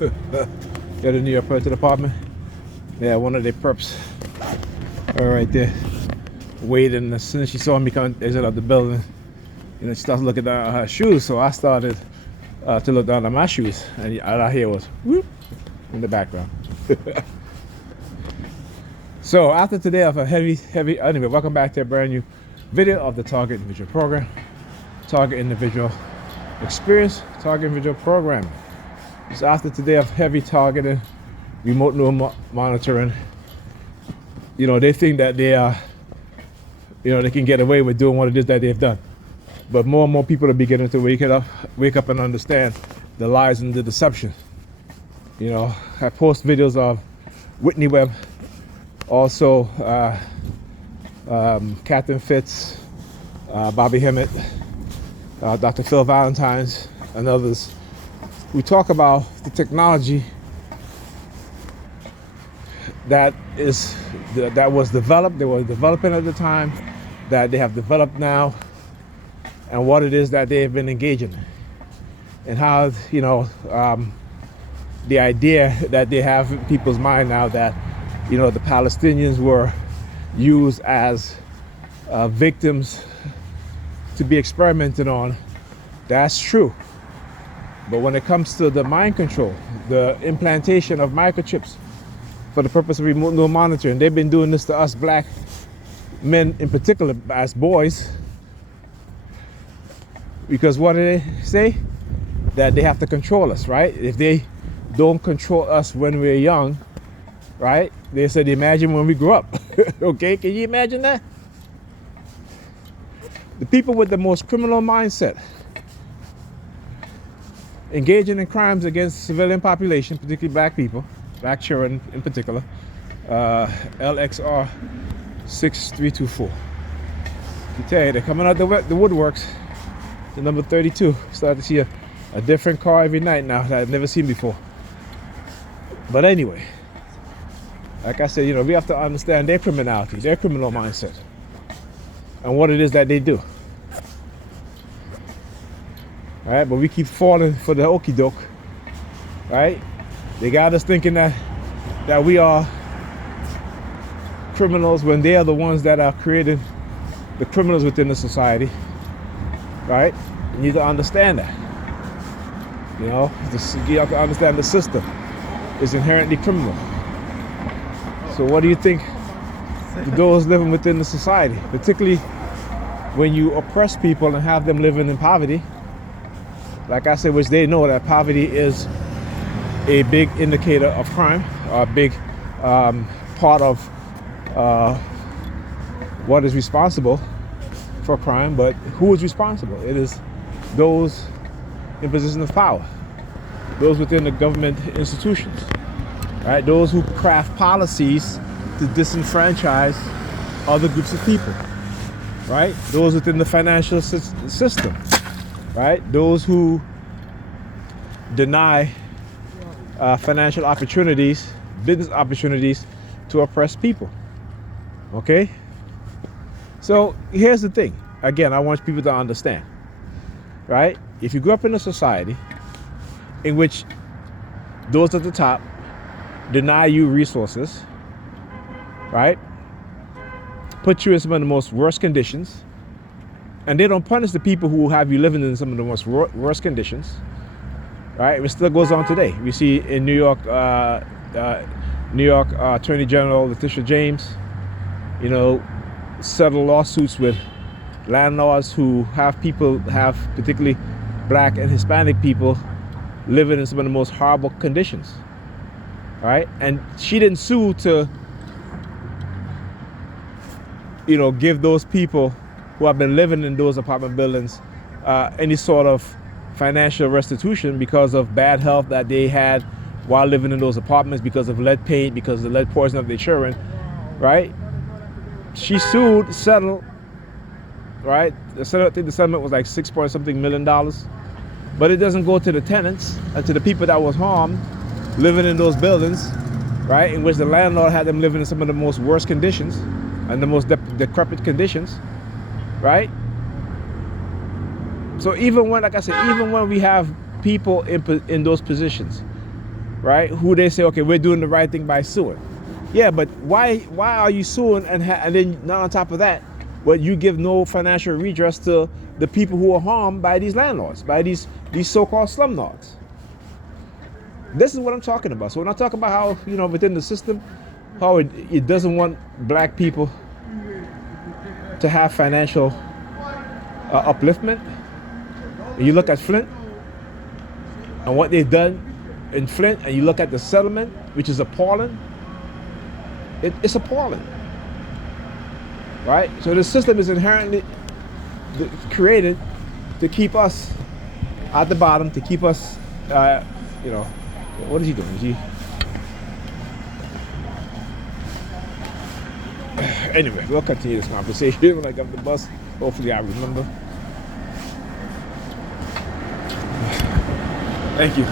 Got a New York Police Department. Yeah, one of their perps. All right there. Waiting. As soon as she saw me come exit out the building, you know, she started looking down at her shoes. So I started to look down at my shoes, and all I hear was whoop in the background. So after today of a heavy, anyway, welcome back to a brand new video of the Target Individual Program. Target Individual Experience, Target Individual Program. It's after today of heavy targeting, remote monitoring. You know, they think that they are, you know, they can get away with doing what it is that they've done. But more and more people are beginning to wake up and understand the lies and the deception. You know, I post videos of Whitney Webb, also Captain Fitz, Bobby Hemmett, Dr. Phil Valentines, and others. We talk about the technology that was developed, they were developing at the time, that they have developed now, and what it is that they have been engaging in, and how, you know, the idea that they have in people's mind now that, you know, the Palestinians were used as victims to be experimented on. That's true. But when it comes to the mind control, the implantation of microchips for the purpose of remote monitoring, they've been doing this to us black men in particular as boys. Because what do they say? That they have to control us, right? If they don't control us when we're young, right? They said, imagine when we grow up. Okay, can you imagine that? The people with the most criminal mindset, engaging in crimes against the civilian population, particularly black people, black children in particular, LXR 6324. I tell you, they're coming out the woodworks. The number 32. Start to see a different car every night now that I've never seen before. But anyway, like I said, you know, we have to understand their criminality, their criminal mindset, and what it is that they do. All right, but we keep falling for the okie doke. Right? They got us thinking that we are criminals when they are the ones that are creating the criminals within the society. Right? You need to understand that. You know, you have to understand the system is inherently criminal. So what do you think those living within the society, particularly when you oppress people and have them living in poverty? Like I said, which they know that poverty is a big indicator of crime, a big part of what is responsible for crime. But who is responsible? It is those in position of power, those within the government institutions, right? Those who craft policies to disenfranchise other groups of people, right? Those within the financial system, right? Those who deny financial opportunities, business opportunities to oppress people. Okay? So here's the thing. Again, I want people to understand, right? If you grew up in a society in which those at the top deny you resources, right? Put you in some of the most worst conditions, and they don't punish the people who have you living in some of the most worst conditions, right? It still goes on today. We see in New York Attorney General Letitia James, you know, settle lawsuits with landlords who have particularly black and Hispanic people living in some of the most horrible conditions, right? And she didn't sue to, you know, give those people who have been living in those apartment buildings any sort of financial restitution because of bad health that they had while living in those apartments, because of lead paint, because of the lead poison of their children, right? She sued, settled, right? I think the settlement was like $6 point something million, but it doesn't go to the tenants and to the people that was harmed living in those buildings, right? In which the landlord had them living in some of the most worst conditions and the most decrepit conditions, right? So even when, like I said, even when we have people in those positions right? Who they say, okay, we're doing the right thing by suing. Yeah, but why are you suing and then not on top of that, but you give no financial redress to the people who are harmed by these landlords, by these so-called slumlords? This is what I'm talking about. So when I talk about how, within the system, how it doesn't want black people to have financial upliftment, and you look at Flint and what they've done in Flint, and you look at the settlement, which is appalling, it's appalling, right? So the system is inherently created to keep us at the bottom, to keep us, what is he doing? Anyway, we'll continue this conversation when I get off the bus. Hopefully I remember. Thank you.